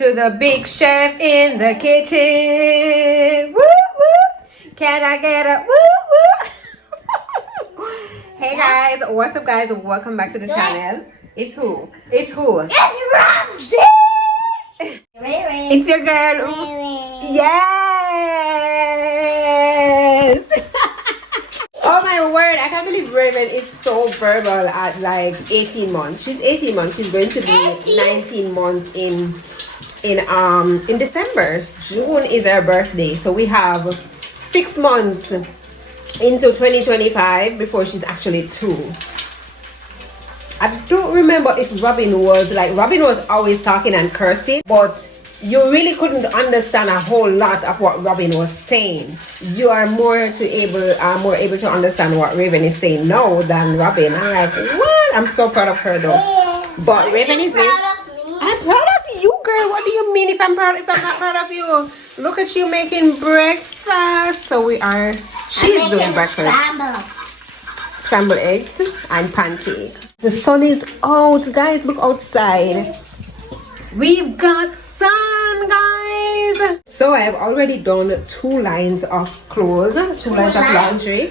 To the big chef in the kitchen. Woo woo. Can I get a woo woo? Hey guys, what's up guys? Welcome back to the channel. It's who? It's who? It's Ramsey! It's your girl. Yes! Oh my word, I can't believe Raven is so verbal at like 18 months. She's 18 months. She's going to be 19 months in December. June is her birthday. So we have 6 months into 2025 before she's actually 2. I don't remember if Robin was always talking and cursing, but you really couldn't understand a whole lot of what Robin was saying. You are more able to understand what Raven is saying now than Robin. I'm like, what? I'm so proud of her though. But Raven is I'm proud of you, girl. What do you mean if I'm not proud of you? Look at you making breakfast. So she's doing breakfast. Scrambled eggs and pancake. The sun is out, guys. Look outside. We've got sun, guys. So I have already done 2 lines of clothes, 2 lines of laundry.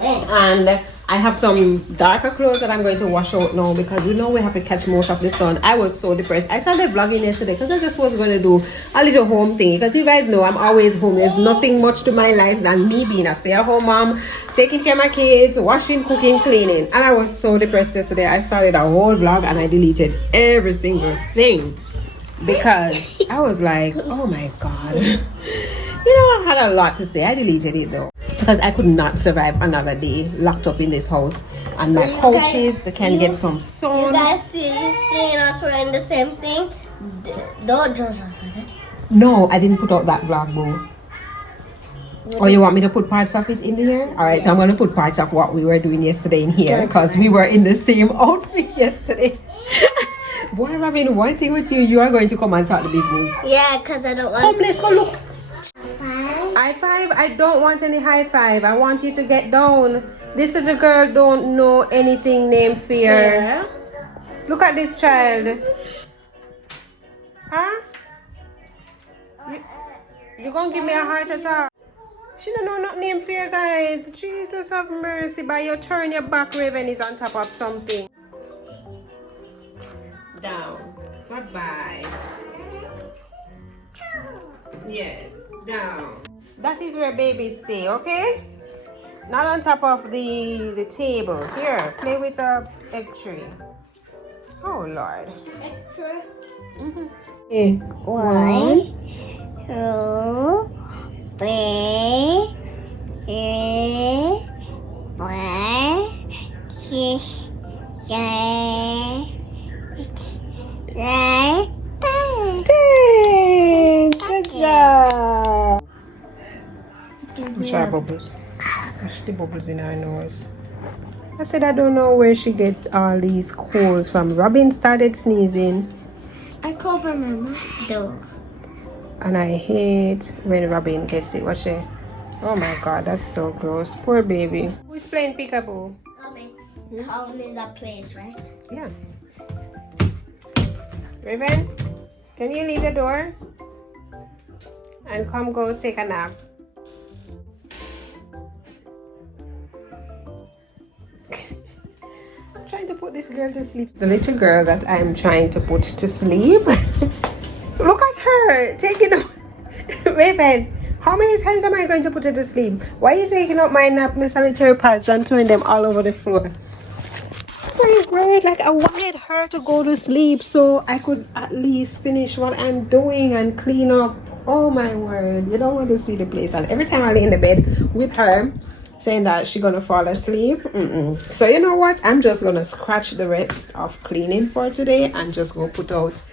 And I have some darker clothes that I'm going to wash out now because we have to catch most of the sun. I was so depressed. I started vlogging yesterday because I just was going to do a little home thing, because you guys know I'm always home. There's nothing much to my life than me being a stay-at-home mom, taking care of my kids, washing, cooking, cleaning. And I was so depressed yesterday. I started a whole vlog and I deleted every single thing because I was like, oh my god. I had a lot to say. I deleted it though because I could not survive another day locked up in this house. And my couches, they can get some sun. You guys seeing us wearing the same thing? Don't judge us, okay? No, I didn't put out that vlog, boo. Or you want me to put parts of it in here? Alright, so I'm going to put parts of what we were doing yesterday in here because we were in the same outfit yesterday. Boy, Robin, one thing with you, you are going to come and talk the business. Yeah, because I don't want Come, let's go look. High five? I don't want any high five. I want you to get down. This little girl don't know anything named fear. Yeah. Look at this child. Huh? You gonna give me a heart attack? She don't know nothing named fear, guys. Jesus have mercy. By your turn your back, Raven is on top of something. Down. Bye-bye. Yes, down. That is where babies stay, okay? Not on top of the table. Here, play with the egg tree. Oh, Lord. Egg tray? Okay. 1, 2, 3, 4, 6, 7, 8, 9, 10. Good job. Try bubbles. Push the bubbles in her nose. I said I don't know where she get all these colds from. Robin started sneezing. I cover my mouth though. And I hate when Robin gets it. Watch she? Oh my god, that's so gross. Poor baby. Who's playing peekaboo? Town is a place, right? Yeah. Raven, can you leave the door? And come go take a nap. I'm trying to put this girl to sleep. The little girl that I'm trying to put to sleep. Look at her taking up. Raven, how many times am I going to put her to sleep? Why are you taking up my nap, my sanitary pads, and throwing them all over the floor? Oh my word, like I wanted her to go to sleep so I could at least finish what I'm doing and clean up. Oh my word, you don't want to see the place. And every time I lay in the bed with her saying that she's gonna fall asleep, so you know what, I'm just gonna scratch the rest of cleaning for today and just go put out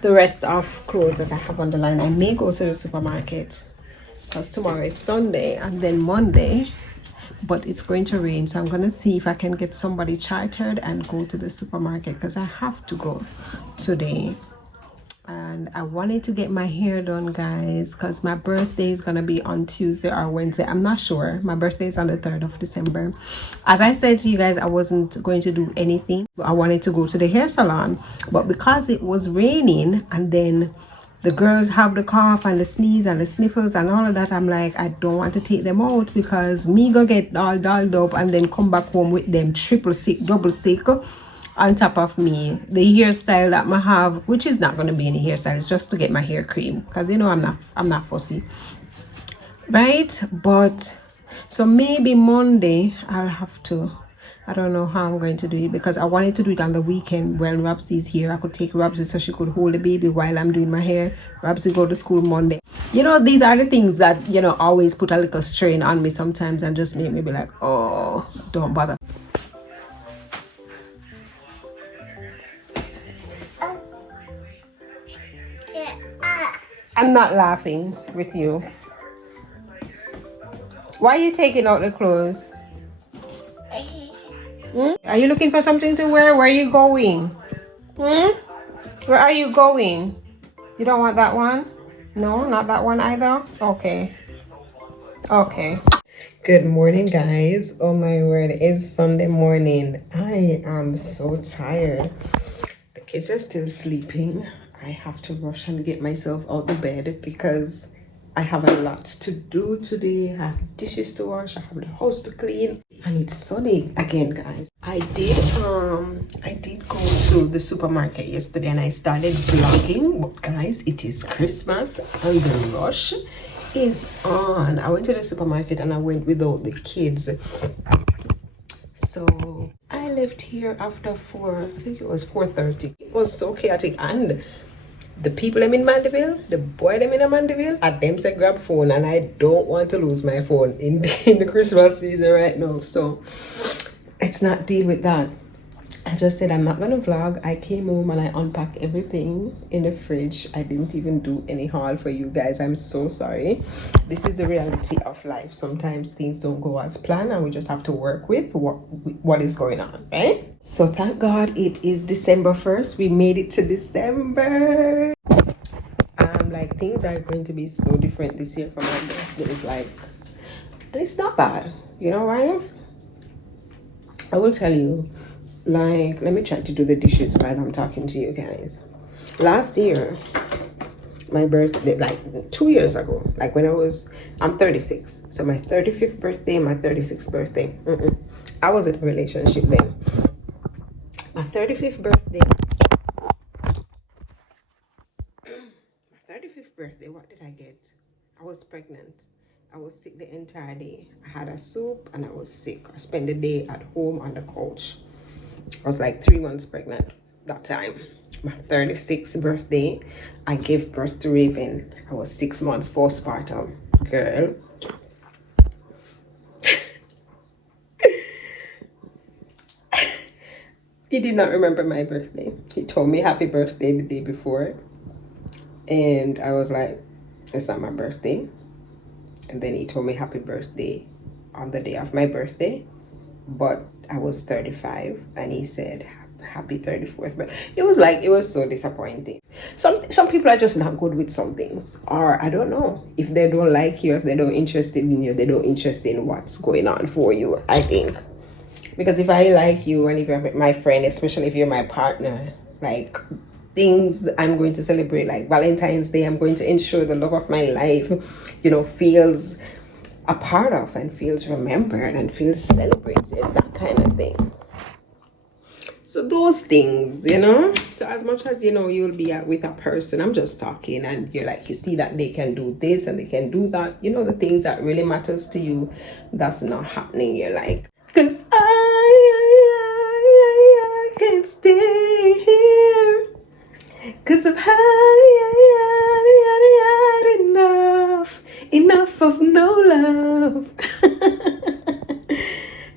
the rest of clothes that I have on the line. I may go to the supermarket because tomorrow is Sunday and then Monday, but it's going to rain, so I'm gonna see if I can get somebody chartered and go to the supermarket because I have to go today. and I wanted to get my hair done, guys, because my birthday is gonna be on Tuesday or Wednesday. I'm not sure. My birthday is on the 3rd of December. As I said to you guys, I wasn't going to do anything. I wanted to go to the hair salon, but because it was raining and then the girls have the cough and the sneeze and the sniffles and all of that, I'm like, I don't want to take them out, because me go get all dolled up and then come back home with them triple sick, double sick, on top of me the hairstyle that I have, which is not going to be any hairstyle. It's just to get my hair cream, because you know I'm not fussy, right? But so maybe Monday I'll have to, I don't know how I'm going to do it, because I wanted to do it on the weekend when Robsy's here. I could take Robsy so she could hold the baby while I'm doing my hair. Robsy go to school Monday. You know, these are the things that, you know, always put a little strain on me sometimes and just make me be like, oh, don't bother. I'm not laughing with you. Why are you taking out the clothes? Are you looking for something to wear? Where are you going? Where are you going? You don't want that one? No, not that one either? Okay. Okay. Good morning, guys. Oh my word, it's Sunday morning. I am so tired. The kids are still sleeping. I have to rush and get myself out of bed because I have a lot to do today. I have dishes to wash, I have the house to clean, and it's sunny again, guys. I did go to the supermarket yesterday and I started vlogging, but guys, it is Christmas and the rush is on. I went to the supermarket and I went without the kids. So I left here after 4, I think it was 4:30. It was so chaotic, and the people them in Mandeville, the boy them in Mandeville, at them say grab phone, and I don't want to lose my phone in the Christmas season right now. So let's not deal with that. I just said I'm not gonna vlog. I came home and I unpacked everything in the fridge. I didn't even do any haul for you guys. I'm so sorry. This is the reality of life. Sometimes things don't go as planned and we just have to work with what is going on, right? So thank God it is December 1st. We made it to December. Like, things are going to be so different this year for my birthday. It's like, and it's not bad, you know, right? I will tell you, like, let me try to do the dishes while I'm talking to you guys. Last year, my birthday, like 2 years ago, like when I'm 36. So my 35th birthday, my 36th birthday. I was in a relationship then. My 35th birthday, what did I get? I was pregnant. I was sick the entire day. I had a soup and I was sick. I spent the day at home on the couch. I was like 3 months pregnant that time. My 36th birthday, I gave birth to Raven. I was 6 months postpartum. Girl. He did not remember my birthday. He told me happy birthday the day before. And I was like, it's not my birthday. And then he told me happy birthday on the day of my birthday. But I was 35 and he said happy 34th. But it was so disappointing. Some people are just not good with some things. Or I don't know. If they don't like you, if they don't interested in you, they don't interested in what's going on for you, I think. Because if I like you and if you're my friend, especially if you're my partner, like, things I'm going to celebrate, like Valentine's Day, I'm going to ensure the love of my life, you know, feels a part of and feels remembered and feels celebrated, that kind of thing. So those things, you know, so as much as, you know, you'll be with a person, I'm just talking, and you're like, you see that they can do this and they can do that, you know, the things that really matters to you, that's not happening. You're like, because I can't stay here. Cause I've had enough of no love.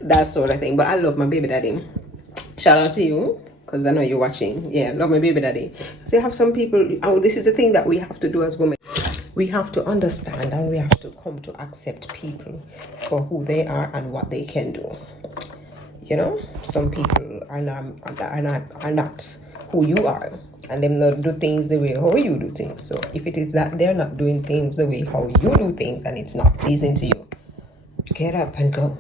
That sort of thing. But I love my baby daddy. Shout out to you, because I know you're watching. Yeah, love my baby daddy. So you have some people, this is the thing that we have to do as women. We have to understand and we have to come to accept people for who they are and what they can do. You know, some people are not who you are, and them not do things the way how you do things. So if it is that they're not doing things the way how you do things and it's not pleasing to you, get up and go.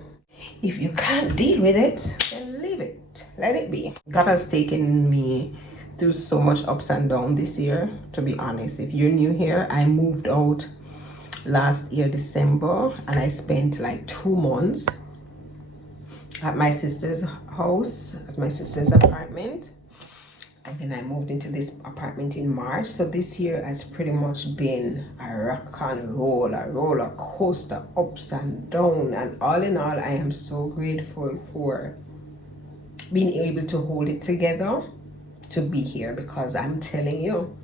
If you can't deal with it, then leave it, let it be. God has taken me through so much ups and downs this year, to be honest. If you're new here, I moved out last year December, and I spent like 2 months at my sister's house, at my sister's apartment, and then I moved into this apartment in March. So this year has pretty much been a rock and roll, a roller coaster, ups and down, and all in all, I am so grateful for being able to hold it together, to be here, because I'm telling you,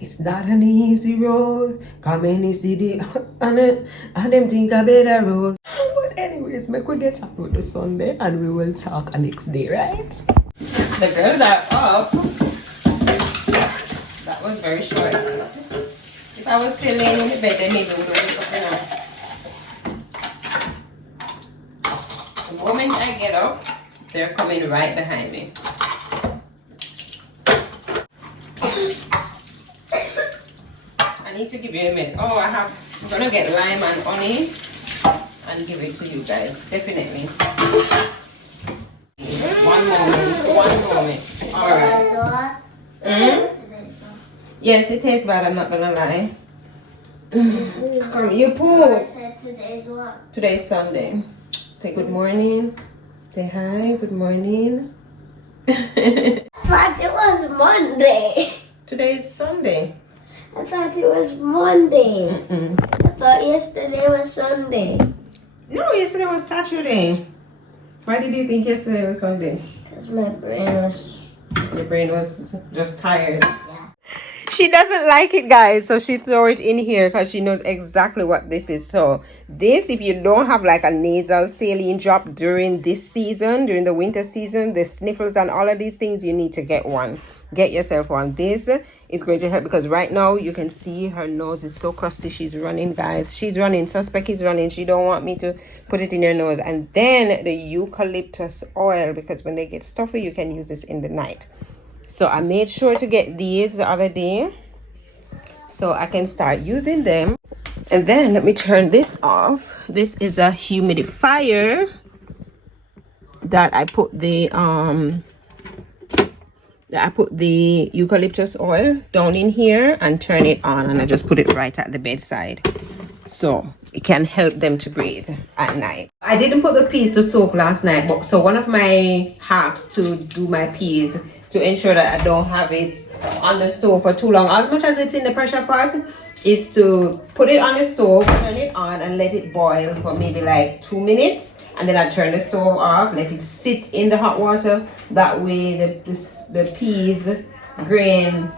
it's not an easy road. Come in the city and them think a better road. But anyways, make we get up with the Sunday and we will talk next day, right? The girls are up. That was very short. If I was still laying in the bed, then maybe we would have woken up. The moment I get up, they're coming right behind me. I need to give you a minute. Oh, I'm gonna get lime and honey and give it to you guys, definitely. One moment. All right. Yes, it tastes bad, I'm not gonna lie. You poo. Today's what? Today's Sunday. Say good morning. Say hi, good morning. I thought it was Monday. Today is Sunday. I thought it was Monday. I thought yesterday was Sunday. No, yesterday was Saturday. Why did you think yesterday was Sunday? Because my brain was... Your brain was just tired. Yeah. She doesn't like it, guys, so she throw it in here because she knows exactly what this is. So this, if you don't have like a nasal saline drop during this season, during the winter season, the sniffles and all of these things, you need to get one. Get yourself one. This is going to help, because right now you can see her nose is so crusty. She's running, guys. She's running. Suspect is running. She don't want me to put it in your nose. And then the eucalyptus oil, because when they get stuffy, you can use this in the night. So I made sure to get these the other day so I can start using them. And then let me turn this off. This is a humidifier that I put the eucalyptus oil down in here and turn it on, and I just put it right at the bedside so it can help them to breathe at night. I didn't put the peas to soak last night, but so one of my hacks to do my peas, to ensure that I don't have it on the stove for too long, as much as it's in the pressure pot, is to put it on the stove, turn it on, and let it boil for maybe like 2 minutes, and then I turn the stove off, let it sit in the hot water. That way the peas grain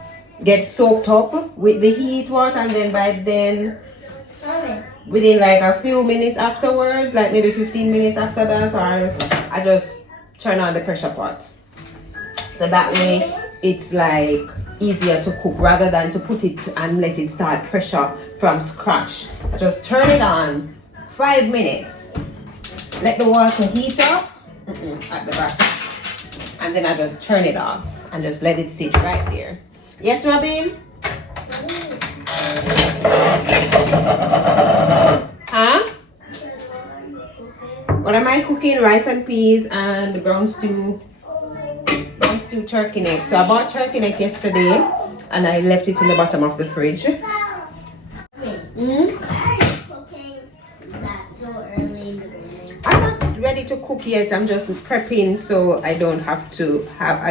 gets soaked up with the heat water, and then by then, within like a few minutes afterwards, like maybe 15 minutes after that, or I just turn on the pressure pot. So that way it's like easier to cook rather than to put it and let it start pressure from scratch. I just turn it on 5 minutes, let the water heat up at the back, and then I just turn it off and just let it sit right there. Yes, Robin? Huh? What am I cooking? Rice and peas and brown stew turkey neck. So I bought turkey neck yesterday and I left it in the bottom of the fridge. I'm not ready to cook yet. I'm just prepping so I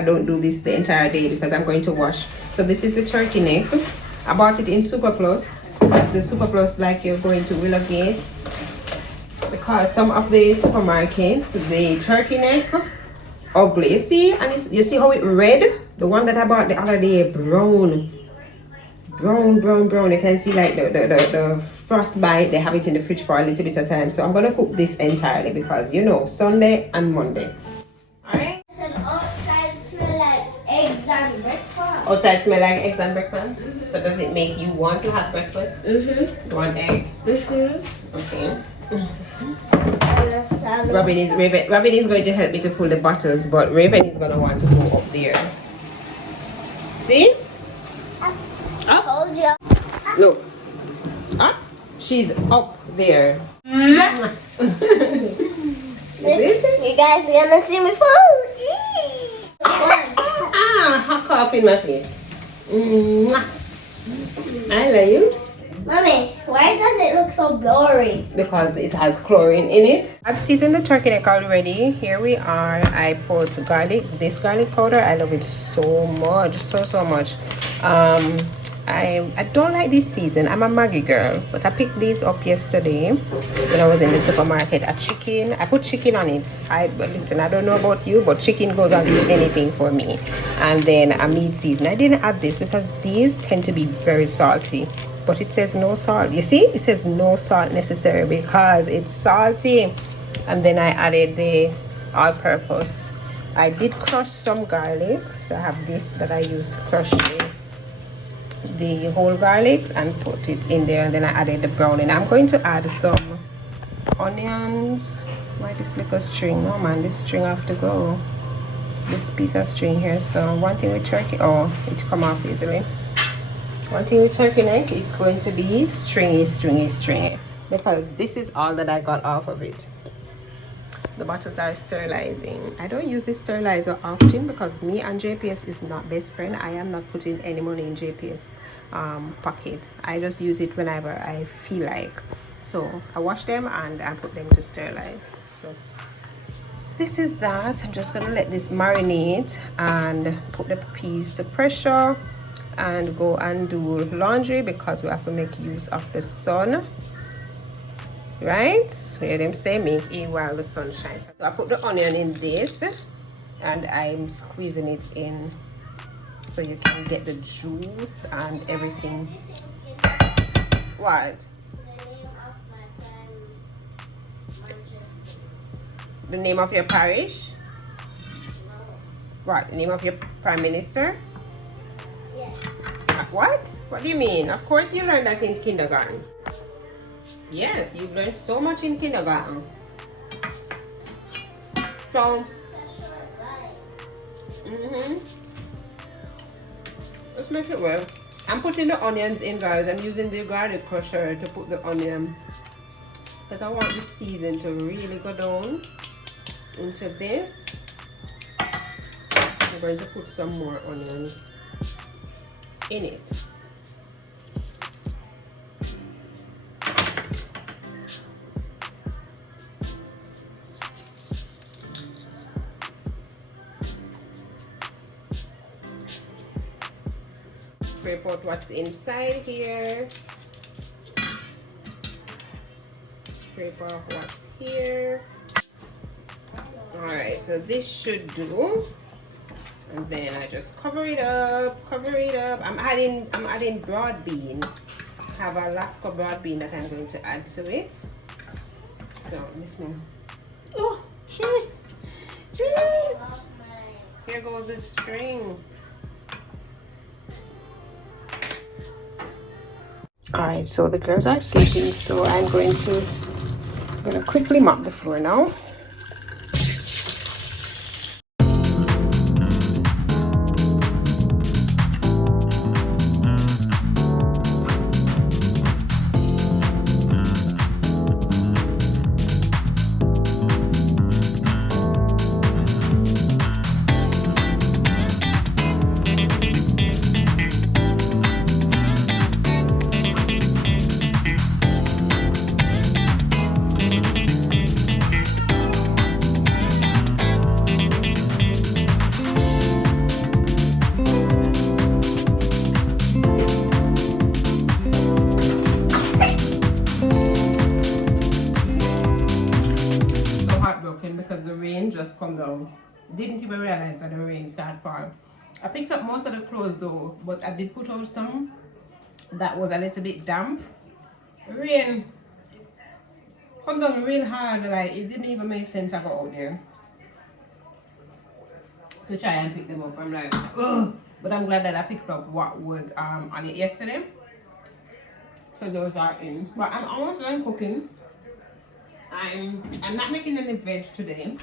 don't do this the entire day because I'm going to wash. So this is the turkey neck. I bought it in Super Plus. That's the Super Plus like you're going to Willowgate, because some of the supermarkets, the turkey neck ugly. See, and you see how it red? The one that I bought the other day, brown. You can see like the frostbite. They have it in the fridge for a little bit of time. So I'm gonna cook this entirely because you know Sunday and Monday. Alright? Outside smell like eggs and breakfast. Outside smell like eggs and breakfast? So does it make you want to have breakfast? You want eggs? Okay. Robin is going to help me to pull the bottles, but Raven is going to want to go up there. See? Up. Told you. Look. Up. She's up there. You Is it? guys gonna see me fall. Hot up in my face. Mwah. I love you. Mommy, why does it look so blurry? Because it has chlorine in it. I've seasoned the turkey neck already. Here we are. I put garlic, this garlic powder. I love it so much, so much. I don't like this season. I'm a Maggi girl, but I picked these up yesterday when I was in the supermarket. A chicken, I put chicken on it. But listen, I don't know about you, but chicken goes on anything for me. And then a meat season. I didn't add this because these tend to be very salty, but it says no salt. You see, it says no salt necessary because it's salty. And then I added the all-purpose. I did crush some garlic, so I have this that I used to crush the whole garlics and put it in there, and then I added the browning. I'm going to add some onions. Why this little string? Oh man, this string have to go. This piece of string here. So one thing with turkey, oh, it come off easily. One thing with turkey neck, it's going to be stringy, because this is all that I got off of it. The bottles are sterilizing. I don't use this sterilizer often because me and JPS is not best friend. I am not putting any money in JPS pocket. I just use it whenever I feel like. So I wash them and I put them to sterilize. So this is that. I'm just gonna let this marinate and put the peas to pressure and go and do laundry because we have to make use of the sun. Right? Hear them say make it while the sun shines. So I put the onion in this and I'm squeezing it in so you can get the juice and everything. What? The name of your parish? What? The name of your prime minister? Yes. What? What do you mean? Of course you learned that in kindergarten. Yes, you've learned so much in kindergarten. So, let's make it well. I'm putting the onions in, guys. I'm using the garlic crusher to put the onion because I want the season to really go down into this. I'm going to put some more onion in it. Scrape out what's inside here. Scrape off what's here. Alright, so this should do. And then I just cover it up. I'm adding broad bean. I have Alaska broad bean that I'm going to add to it. So Miss Mom. Oh, cheers! Cheers! Here goes the string. Alright, so the girls are sleeping, so I'm going to quickly mop the floor now. Because the rain just come down. Didn't even realize that the rain started falling. I picked up most of the clothes though, but I did put out some that was a little bit damp. Rain come down real hard, like it didn't even make sense. I got out there to try and pick them up. I'm like, ugh. But I'm glad that I picked up what was on it yesterday. So those are in. But I'm almost done cooking. I'm not making any veg today.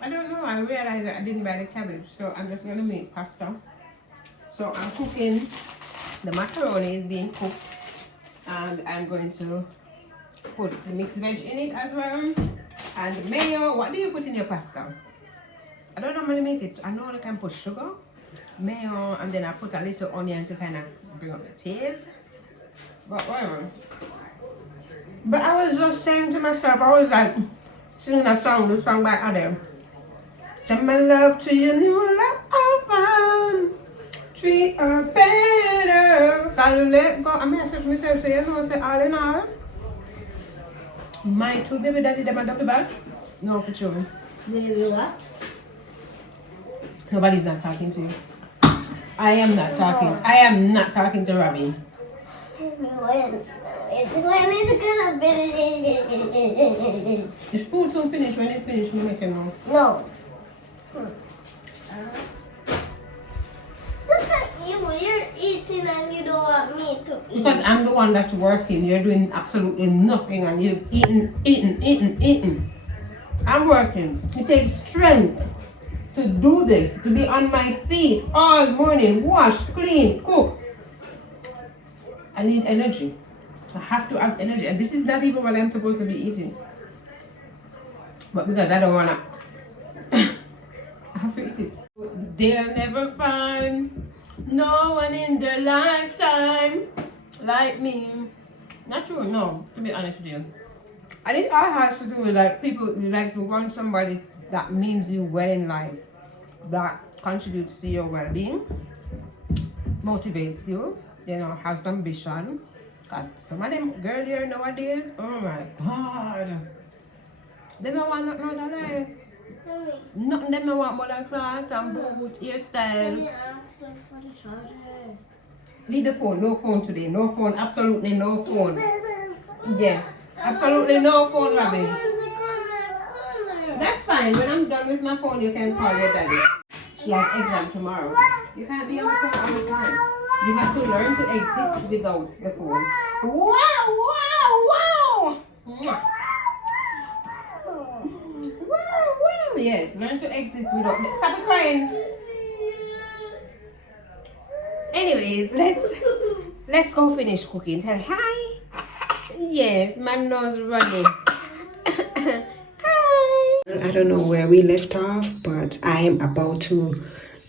I don't know, I realized that I didn't buy the cabbage, so I'm just gonna make pasta. So I'm cooking. The macaroni is being cooked, and I'm going to put the mixed veg in it as well. And mayo. What do you put in your pasta? I don't normally make it. I know I can put sugar, mayo, and then I put a little onion to kind of bring up the taste. But whatever. But I was just saying to myself, I was like singing a song, the song by Adam. Send my love to your new love I found. Treat her better. Gotta let go. I message myself, say, you know, say all in all. My two baby daddy, them a double back. No, for sure. Maybe what? Nobody's not talking to you. I am not talking. I am not talking to Robin. When is it gonna finish? The food soon finish. When it finish, we make it now. No. Look at you. You're eating and you don't want me to eat. Because I'm the one that's working. You're doing absolutely nothing and you're eating. I'm working. It takes strength to do this, to be on my feet all morning, wash, clean, cook. I need energy. I have to have energy. And this is not even what I'm supposed to be eating. But because I don't want to, I have to eat it. They'll never find no one in their lifetime like me. Not true, no, to be honest with you. And it all has to do with like people, like you want somebody that means you well in life, that contributes to your well-being, motivates you, you know, has ambition. God, some of them girls here nowadays, oh my God, they don't want nothing out of life. Nothing them don't want more than clothes and boots, hairstyle. Can you ask them for the charger? Leave the phone, no phone today, no phone, absolutely no phone. Yes, absolutely no phone, Robin. That's fine. When I'm done with my phone, you can call your daddy. She has exam tomorrow. You can't be on the phone all the time. You have to learn to exist without the phone. Wow, wow, wow! Wow, wow. Yes, learn to exist without. Stop crying. Anyways, let's go finish cooking. Tell hi. Yes, my nose running. I don't know where we left off, but I am about to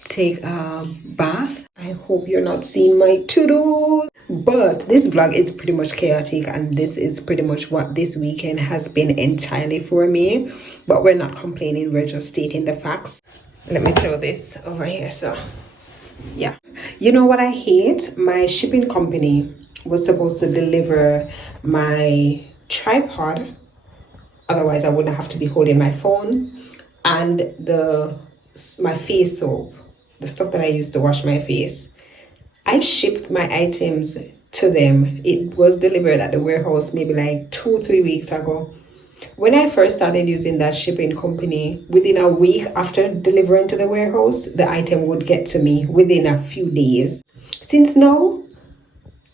take a bath. I hope you're not seeing my to-do. But this vlog is pretty much chaotic, and this is pretty much what this weekend has been entirely for me. But we're not complaining, we're just stating the facts. Let me throw this over here. So yeah, you know what I hate? My shipping company was supposed to deliver my tripod, otherwise I wouldn't have to be holding my phone, and my face soap, the stuff that I use to wash my face. I shipped my items to them. It was delivered at the warehouse maybe like 2-3 weeks ago. When I first started using that shipping company, within a week after delivering to the warehouse, the item would get to me within a few days. Since now,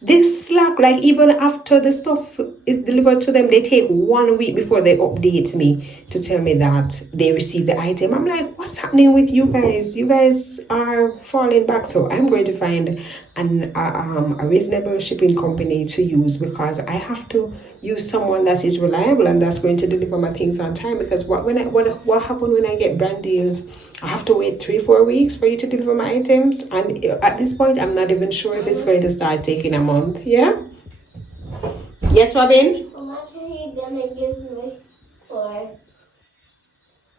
they slack, like even after the stuff is delivered to them, they take 1 week before they update me to tell me that they received the item. I'm like, what's happening with you guys? You guys are falling back. So I'm going to find a reasonable shipping company to use, because I have to use someone that is reliable and that's going to deliver my things on time. Because what happened when I get brand deals? I have to wait 3-4 weeks for you to deliver my items, and at this point I'm not even sure if it's going to start taking a month. Yeah. Yes, Robin? How much are you gonna give me for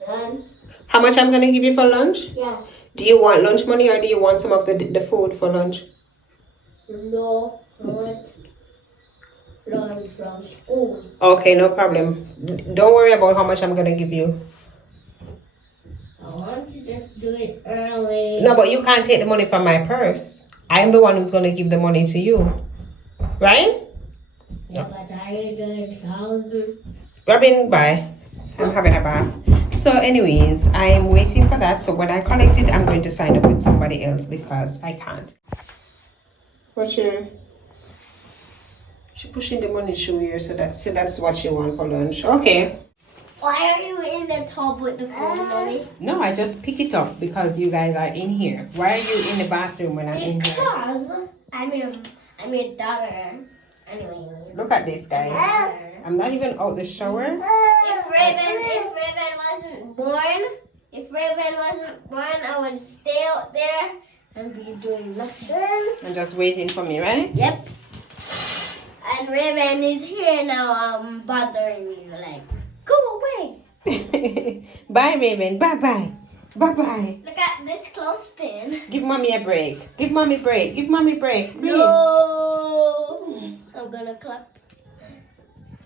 lunch? How much I'm gonna give you for lunch? Yeah. Do you want lunch money, or do you want some of the food for lunch? No, I want lunch from school. Okay, no problem. Don't worry about how much I'm gonna give you. I want to just do it early. No, but you can't take the money from my purse. I'm the one who's gonna give the money to you, right? Yeah, but are you doing 1,000? Robin, bye. I'm having a bath. So anyways, I'm waiting for that. So when I collect it, I'm going to sign up with somebody else because I can't. What's your... She pushing the money through here, so that's what she wants for lunch. Okay. Why are you in in the tub with the phone, mommy? No, I just pick it up because you guys are in here. Why are you in the bathroom when I'm in here? Because I'm your daughter. Anyway. Look at this, guys. I'm not even out the shower. If Raven wasn't born, I would stay out there and be doing nothing. And just waiting for me, right? Yep. And Raven is here now, bothering you. Like, go away. Bye, Raven. Bye-bye. Bye-bye. Look at this clothespin. Give mommy a break. Give mommy a break. Give mommy a break. Please. No. I'm gonna clap.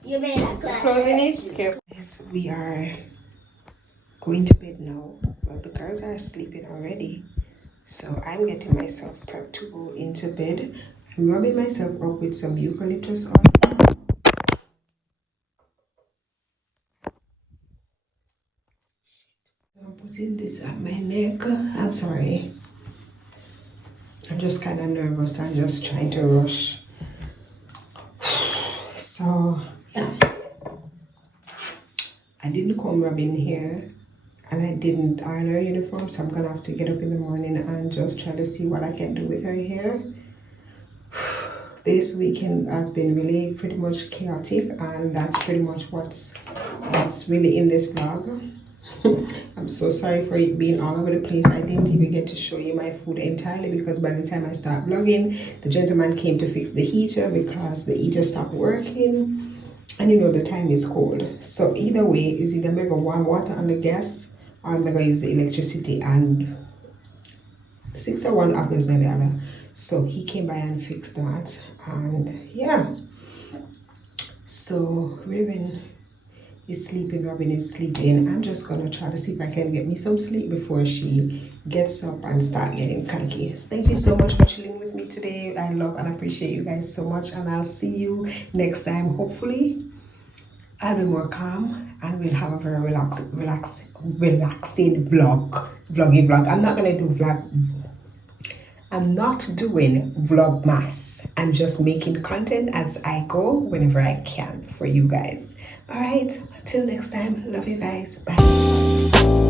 You made a clap. Closing it. Careful. Yes, we are going to bed now. Well, the girls are sleeping already. So I'm getting myself prepped to go into bed. I'm rubbing myself up with some eucalyptus oil. I'm putting this at my neck. I'm sorry. I'm just kind of nervous. I'm just trying to rush. So, yeah. I didn't comb rubbing here. And I didn't iron her uniform. So I'm going to have to get up in the morning and just try to see what I can do with her hair. This weekend has been really pretty much chaotic. And that's pretty much what's really in this vlog. I'm so sorry for it being all over the place. I didn't even get to show you my food entirely because by the time I start vlogging, the gentleman came to fix the heater because the heater stopped working, and you know the time is cold. So either way, is either I'm gonna warm water on the gas or I'm gonna use the electricity, and 6 or 1 after the other. So he came by and fixed that, and yeah. So Raven is sleeping, Robin is sleeping. I'm just gonna try to see if I can get me some sleep before she gets up and start getting cranky. So thank you so much for chilling with me today. I love and appreciate you guys so much, and I'll see you next time. Hopefully I'll be more calm and we'll have a very relaxing vlog. I'm not doing vlogmas. I'm just making content as I go whenever I can for you guys. All right, until next time, love you guys. Bye.